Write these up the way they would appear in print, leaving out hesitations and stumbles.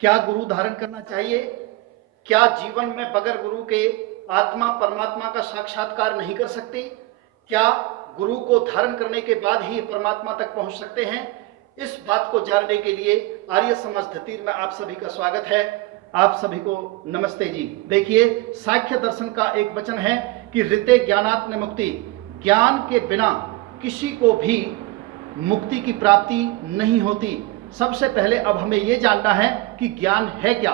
क्या गुरु धारण करना चाहिए? क्या जीवन में बगैर गुरु के आत्मा परमात्मा का साक्षात्कार नहीं कर सकती? क्या गुरु को धारण करने के बाद ही परमात्मा तक पहुंच सकते हैं? इस बात को जानने के लिए आर्य समाज धतीर में आप सभी का स्वागत है। आप सभी को नमस्ते जी। देखिए, सांख्य दर्शन का एक वचन है कि ऋते ज्ञानात्म मुक्ति, ज्ञान के बिना किसी को भी मुक्ति की प्राप्ति नहीं होती। सबसे पहले अब हमें यह जानना है कि ज्ञान है क्या।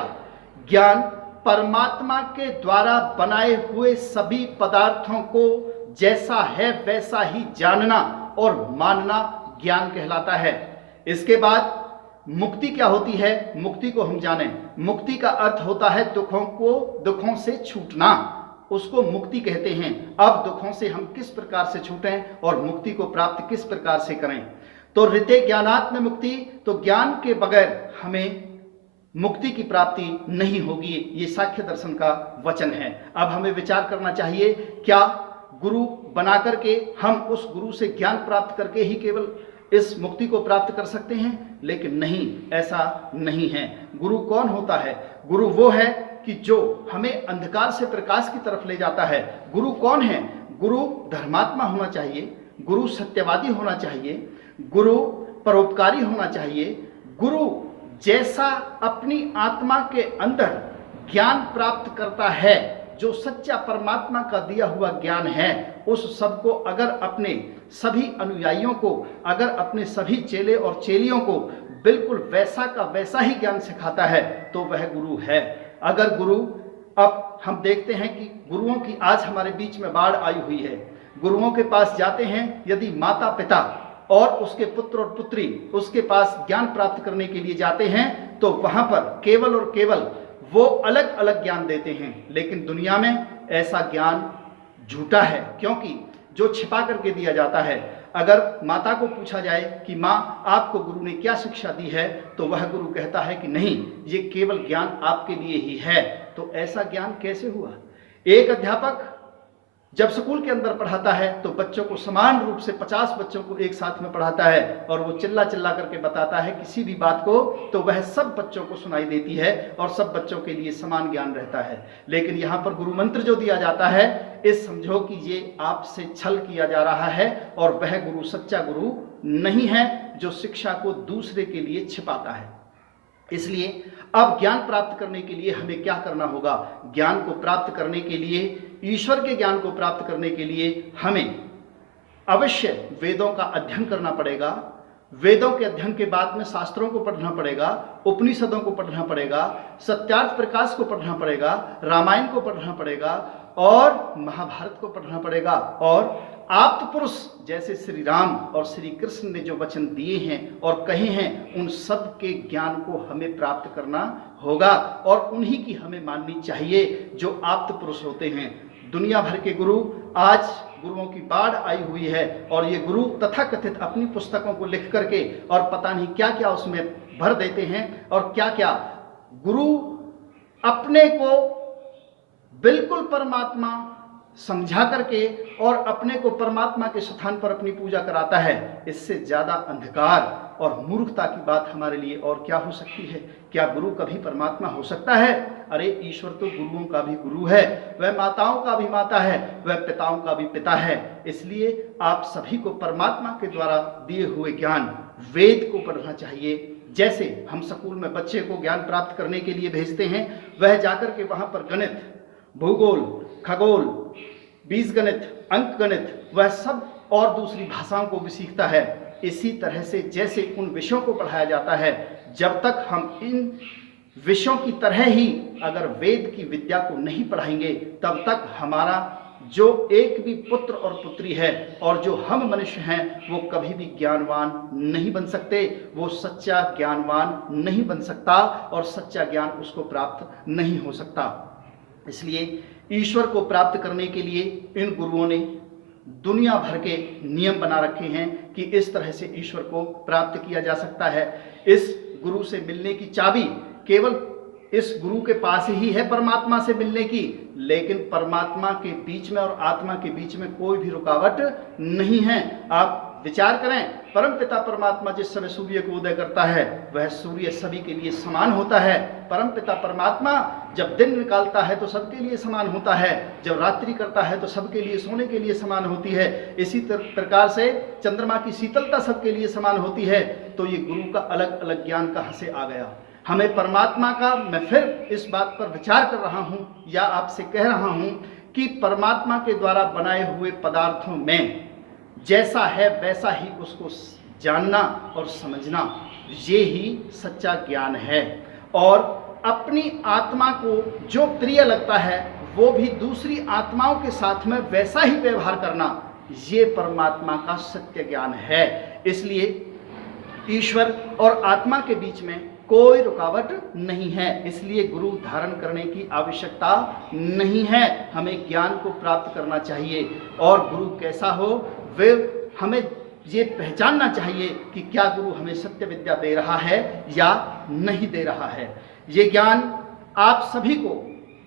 ज्ञान परमात्मा के द्वारा बनाए हुए सभी पदार्थों को जैसा है वैसा ही जानना और मानना ज्ञान कहलाता है। इसके बाद मुक्ति क्या होती है, मुक्ति को हम जानें। मुक्ति का अर्थ होता है दुखों से छूटना, उसको मुक्ति कहते हैं। अब दुखों से हम किस प्रकार से छूटें और मुक्ति को प्राप्त किस प्रकार से करें। तो ऋते ज्ञानात्म मुक्ति, तो ज्ञान के बगैर हमें मुक्ति की प्राप्ति नहीं होगी। ये सांख्य दर्शन का वचन है। अब हमें विचार करना चाहिए, क्या गुरु बना करके हम उस गुरु से ज्ञान प्राप्त करके ही केवल इस मुक्ति को प्राप्त कर सकते हैं? लेकिन नहीं, ऐसा नहीं है। गुरु कौन होता है? गुरु वो है कि जो हमें अंधकार से प्रकाश की तरफ ले जाता है। गुरु कौन है? गुरु धर्मात्मा होना चाहिए, गुरु सत्यवादी होना चाहिए, गुरु परोपकारी होना चाहिए। गुरु जैसा अपनी आत्मा के अंदर ज्ञान प्राप्त करता है, जो सच्चा परमात्मा का दिया हुआ ज्ञान है, उस सब को अगर अपने सभी अनुयायियों को, अगर अपने सभी चेले और चेलियों को बिल्कुल वैसा का वैसा ही ज्ञान सिखाता है, तो वह गुरु है। अगर गुरु, अब हम देखते हैं कि गुरुओं की आज हमारे बीच में बाढ़ आई हुई है। गुरुओं के पास जाते हैं, यदि माता पिता और उसके पुत्र और पुत्री उसके पास ज्ञान प्राप्त करने के लिए जाते हैं, तो वहां पर केवल और केवल वो अलग अलग ज्ञान देते हैं। लेकिन दुनिया में ऐसा ज्ञान झूठा है, क्योंकि जो छिपा करके दिया जाता है। अगर माता को पूछा जाए कि माँ, आपको गुरु ने क्या शिक्षा दी है, तो वह गुरु कहता है कि नहीं, ये केवल ज्ञान आपके लिए ही है। तो ऐसा ज्ञान कैसे हुआ? एक अध्यापक जब स्कूल के अंदर पढ़ाता है तो बच्चों को समान रूप से 50 बच्चों को एक साथ में पढ़ाता है, और वो चिल्ला चिल्ला करके बताता है किसी भी बात को, तो वह सब बच्चों को सुनाई देती है और सब बच्चों के लिए समान ज्ञान रहता है। लेकिन यहाँ पर गुरु मंत्र जो दिया जाता है, इस समझो कि ये आपसे छल किया जा रहा है, और वह गुरु सच्चा गुरु नहीं है जो शिक्षा को दूसरे के लिए छिपाता है। इसलिए अब ज्ञान प्राप्त करने के लिए हमें क्या करना होगा? ज्ञान को प्राप्त करने के लिए, ईश्वर के ज्ञान को प्राप्त करने के लिए हमें अवश्य वेदों का अध्ययन करना पड़ेगा। वेदों के अध्ययन के बाद में शास्त्रों को पढ़ना पड़ेगा, उपनिषदों को पढ़ना पड़ेगा, सत्यार्थ प्रकाश को पढ़ना पड़ेगा, रामायण को पढ़ना पड़ेगा और महाभारत को पढ़ना पड़ेगा। और आप्त पुरुष जैसे श्री राम और श्री कृष्ण ने जो वचन दिए हैं और कहे हैं, उन सब के ज्ञान को हमें प्राप्त करना होगा, और उन्हीं की हमें माननी चाहिए जो आप्त पुरुष होते हैं। दुनिया भर के गुरु, आज गुरुओं की बाढ़ आई हुई है, और ये गुरु तथाकथित अपनी पुस्तकों को लिख करके और पता नहीं क्या क्या उसमें भर देते हैं, और क्या क्या गुरु अपने को बिल्कुल परमात्मा समझा करके और अपने को परमात्मा के स्थान पर अपनी पूजा कराता है। इससे ज्यादा अंधकार और मूर्खता की बात हमारे लिए और क्या हो सकती है? क्या गुरु कभी परमात्मा हो सकता है? अरे ईश्वर तो गुरुओं का भी गुरु है, वह माताओं का भी माता है, वह पिताओं का भी पिता है। इसलिए आप सभी को परमात्मा के द्वारा दिए हुए ज्ञान, वेद को पढ़ना चाहिए। जैसे हम स्कूल में बच्चे को ज्ञान प्राप्त करने के लिए भेजते हैं, वह जाकर के वहां पर गणित, भूगोल, खगोल, बीजगणित, अंक गणित, वह सब और दूसरी भाषाओं को भी सीखता है। इसी तरह से जैसे उन विषयों को पढ़ाया जाता है, जब तक हम इन विषयों की तरह ही अगर वेद की विद्या को नहीं पढ़ाएंगे, तब तक हमारा जो एक भी पुत्र और पुत्री है और जो हम मनुष्य हैं, वो कभी भी ज्ञानवान नहीं बन सकते। वो सच्चा ज्ञानवान नहीं बन सकता और सच्चा ज्ञान उसको प्राप्त नहीं हो सकता। इसलिए ईश्वर को प्राप्त करने के लिए इन गुरुओं ने दुनिया भर के नियम बना रखे हैं कि इस तरह से ईश्वर को प्राप्त किया जा सकता है। इस गुरु से मिलने की चाबी केवल इस गुरु के पास ही है परमात्मा से मिलने की, लेकिन परमात्मा के बीच में और आत्मा के बीच में कोई भी रुकावट नहीं है। आप विचार करें, परम पिता परमात्मा जिस समय सूर्य को उदय करता है वह सूर्य सभी के लिए समान होता है। परम पिता परमात्मा जब दिन निकालता है तो सबके लिए समान होता है, जब रात्रि करता है तो सबके लिए सोने के लिए समान होती है। इसी प्रकार से चंद्रमा की शीतलता सबके लिए समान होती है। तो ये गुरु का अलग अलग ज्ञान कहाँ से आ गया? हमें परमात्मा का, मैं फिर इस बात पर विचार कर रहा हूँ या आपसे कह रहा हूँ कि परमात्मा के द्वारा बनाए हुए पदार्थों में जैसा है वैसा ही उसको जानना और समझना, ये ही सच्चा ज्ञान है। और अपनी आत्मा को जो प्रिय लगता है वो भी दूसरी आत्माओं के साथ में वैसा ही व्यवहार करना, ये परमात्मा का सत्य ज्ञान है। इसलिए ईश्वर और आत्मा के बीच में कोई रुकावट नहीं है, इसलिए गुरु धारण करने की आवश्यकता नहीं है। हमें ज्ञान को प्राप्त करना चाहिए और गुरु कैसा हो वे हमें ये पहचानना चाहिए कि क्या गुरु हमें सत्य विद्या दे रहा है या नहीं दे रहा है। ये ज्ञान आप सभी को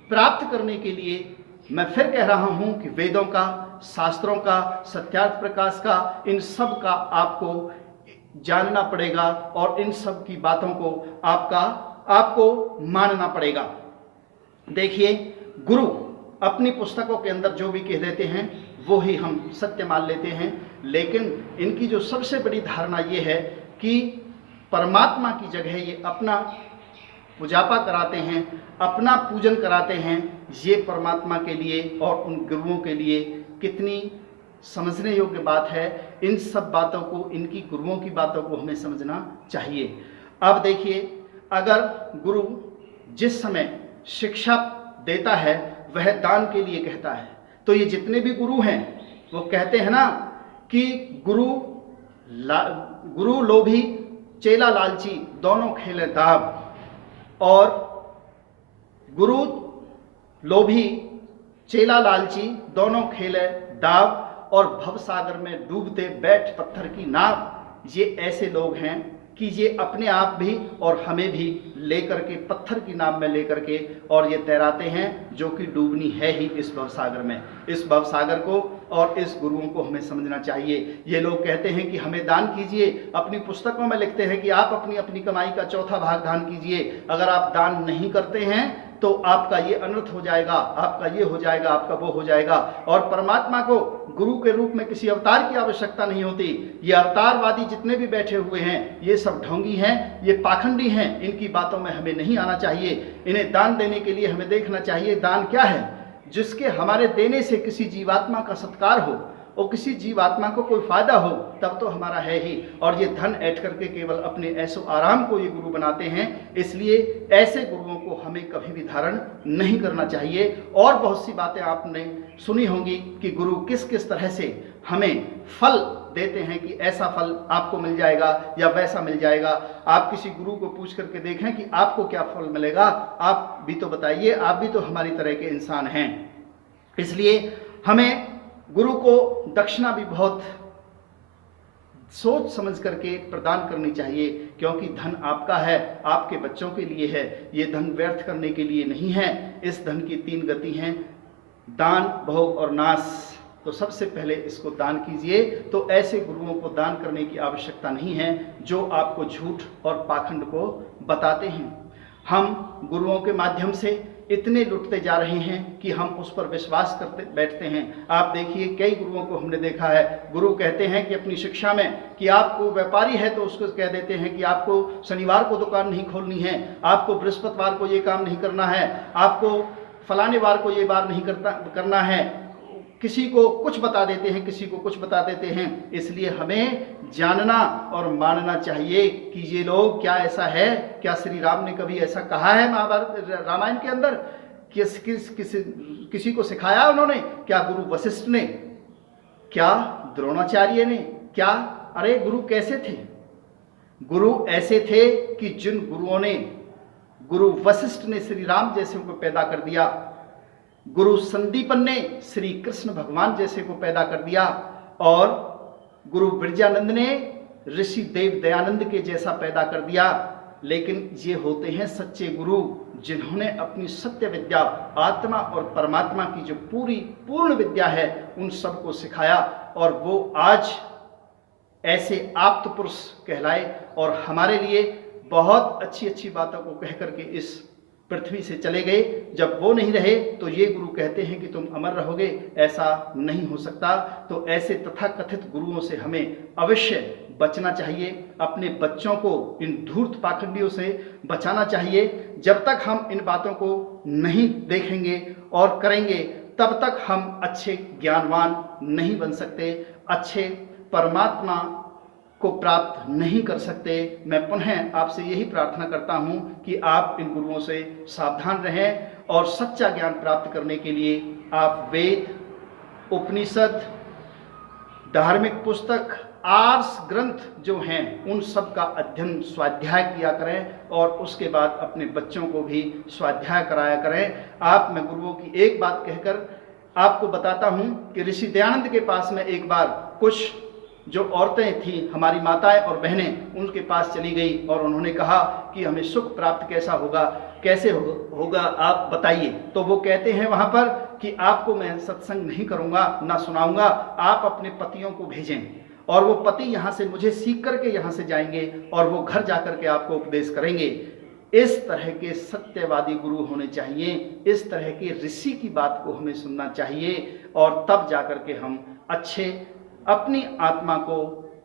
प्राप्त करने के लिए मैं फिर कह रहा हूँ कि वेदों का, शास्त्रों का, सत्यार्थ प्रकाश का, इन सब का आपको जानना पड़ेगा और इन सब की बातों को आपको मानना पड़ेगा। देखिए, गुरु अपनी पुस्तकों के अंदर जो भी कह देते हैं वो ही हम सत्य मान लेते हैं, लेकिन इनकी जो सबसे बड़ी धारणा ये है कि परमात्मा की जगह ये अपना पूजापा कराते हैं, अपना पूजन कराते हैं। ये परमात्मा के लिए और उन गुरुओं के लिए कितनी समझने योग्य बात है। इन सब बातों को, इनकी गुरुओं की बातों को हमें समझना चाहिए। अब देखिए, अगर गुरु जिस समय शिक्षा देता है वह दान के लिए कहता है, तो ये जितने भी गुरु हैं वो कहते हैं ना कि गुरु लोभी चेला लालची दोनों खेले दाव, और गुरु लोभी चेला लालची दोनों खेले दाव, और भवसागर में डूबते बैठ पत्थर की नाव। ये ऐसे लोग हैं कि ये अपने आप भी और हमें भी लेकर के पत्थर की नाव में लेकर के और ये तैराते हैं, जो कि डूबनी है ही इस भवसागर में। इस भवसागर को और इस गुरुओं को हमें समझना चाहिए। ये लोग कहते हैं कि हमें दान कीजिए, अपनी पुस्तकों में लिखते हैं कि आप अपनी अपनी कमाई का चौथा भाग दान कीजिए। अगर आप दान नहीं करते हैं तो आपका ये अनर्थ हो जाएगा, आपका ये हो जाएगा, आपका वो हो जाएगा। और परमात्मा को गुरु के रूप में किसी अवतार की आवश्यकता नहीं होती। ये अवतारवादी जितने भी बैठे हुए हैं ये सब ढोंगी हैं, ये पाखंडी हैं। इनकी बातों में हमें नहीं आना चाहिए। इन्हें दान देने के लिए हमें देखना चाहिए दान क्या है, जिसके हमारे देने से किसी जीवात्मा का सत्कार हो और किसी जीवात्मा को कोई फायदा हो, तब तो हमारा है ही। और ये धन ऐठ करके केवल अपने ऐसो आराम को ये गुरु बनाते हैं। इसलिए ऐसे गुरुओं को हमें कभी भी धारण नहीं करना चाहिए। और बहुत सी बातें आपने सुनी होंगी कि गुरु किस किस तरह से हमें फल देते हैं कि ऐसा फल आपको मिल जाएगा या वैसा मिल जाएगा। आप किसी गुरु को पूछ करके देखें कि आपको क्या फल मिलेगा, आप भी तो बताइए, आप भी तो हमारी तरह के इंसान हैं। इसलिए हमें गुरु को दक्षिणा भी बहुत सोच समझ करके प्रदान करनी चाहिए, क्योंकि धन आपका है, आपके बच्चों के लिए है। ये धन व्यर्थ करने के लिए नहीं है। इस धन की 3 गति हैं, दान, भोग और नाश। तो सबसे पहले इसको दान कीजिए। तो ऐसे गुरुओं को दान करने की आवश्यकता नहीं है जो आपको झूठ और पाखंड को बताते हैं। हम गुरुओं के माध्यम से इतने लुटते जा रहे हैं कि हम उस पर विश्वास करते बैठते हैं। आप देखिए, कई गुरुओं को हमने देखा है, गुरु कहते हैं कि अपनी शिक्षा में कि आपको व्यापारी है तो उसको कह देते हैं कि आपको शनिवार को दुकान नहीं खोलनी है, आपको बृहस्पतिवार को ये काम नहीं करना है, आपको फलाने वार को ये बार नहीं करना है। किसी को कुछ बता देते हैं, किसी को कुछ बता देते हैं। इसलिए हमें जानना और मानना चाहिए कि ये लोग, क्या ऐसा है, क्या श्री राम ने कभी ऐसा कहा है महाभारत रामायण के अंदर? किसी को सिखाया उन्होंने? क्या गुरु वशिष्ठ ने, क्या द्रोणाचार्य ने, क्या? अरे गुरु कैसे थे? गुरु ऐसे थे कि जिन गुरुओं ने, गुरु वशिष्ठ ने श्री राम जैसे को पैदा कर दिया, गुरु संदीपन ने श्री कृष्ण भगवान जैसे को पैदा कर दिया, और गुरु बिरजानंद ने ऋषि देव दयानंद के जैसा पैदा कर दिया। लेकिन ये होते हैं सच्चे गुरु, जिन्होंने अपनी सत्य विद्या, आत्मा और परमात्मा की जो पूर्ण विद्या है, उन सबको सिखाया। और वो आज ऐसे आप्त पुरुष कहलाए और हमारे लिए बहुत अच्छी अच्छी बातों को कह करके इस पृथ्वी से चले गए। जब वो नहीं रहे तो ये गुरु कहते हैं कि तुम अमर रहोगे, ऐसा नहीं हो सकता। तो ऐसे तथाकथित गुरुओं से हमें अवश्य बचना चाहिए, अपने बच्चों को इन धूर्त पाखंडियों से बचाना चाहिए। जब तक हम इन बातों को नहीं देखेंगे और करेंगे तब तक हम अच्छे ज्ञानवान नहीं बन सकते, अच्छे परमात्मा को प्राप्त नहीं कर सकते। मैं पुनः आपसे यही प्रार्थना करता हूं कि आप इन गुरुओं से सावधान रहें और सच्चा ज्ञान प्राप्त करने के लिए आप वेद, उपनिषद, धार्मिक पुस्तक, आर्ष ग्रंथ जो हैं उन सब का अध्ययन स्वाध्याय किया करें और उसके बाद अपने बच्चों को भी स्वाध्याय कराया करें। आप मैं गुरुओं की एक बात कहकर आपको बताता हूं कि ऋषि दयानंद के पास में एक बार कुछ जो औरतें थीं, हमारी माताएं और बहनें, उनके पास चली गई और उन्होंने कहा कि हमें सुख प्राप्त कैसा होगा, कैसे होगा आप बताइए। तो वो कहते हैं वहाँ पर कि आपको मैं सत्संग नहीं करूँगा, ना सुनाऊंगा, आप अपने पतियों को भेजें और वो पति यहाँ से मुझे सीख करके यहाँ से जाएंगे और वो घर जा करके आपको उपदेश करेंगे। इस तरह के सत्यवादी गुरु होने चाहिए, इस तरह के ऋषि की बात को हमें सुनना चाहिए और तब जा करके हम अच्छे अपनी आत्मा को,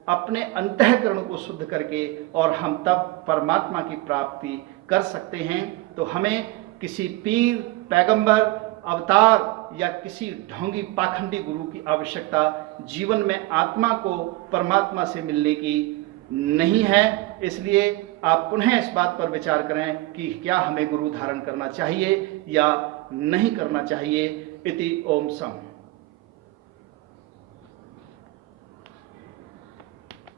अपने अंतःकरण को शुद्ध करके और हम तब परमात्मा की प्राप्ति कर सकते हैं। तो हमें किसी पीर, पैगंबर, अवतार या किसी ढोंगी पाखंडी गुरु की आवश्यकता जीवन में आत्मा को परमात्मा से मिलने की नहीं है। इसलिए आप पुनः इस बात पर विचार करें कि क्या हमें गुरु धारण करना चाहिए या नहीं करना चाहिए। इति ओम सम।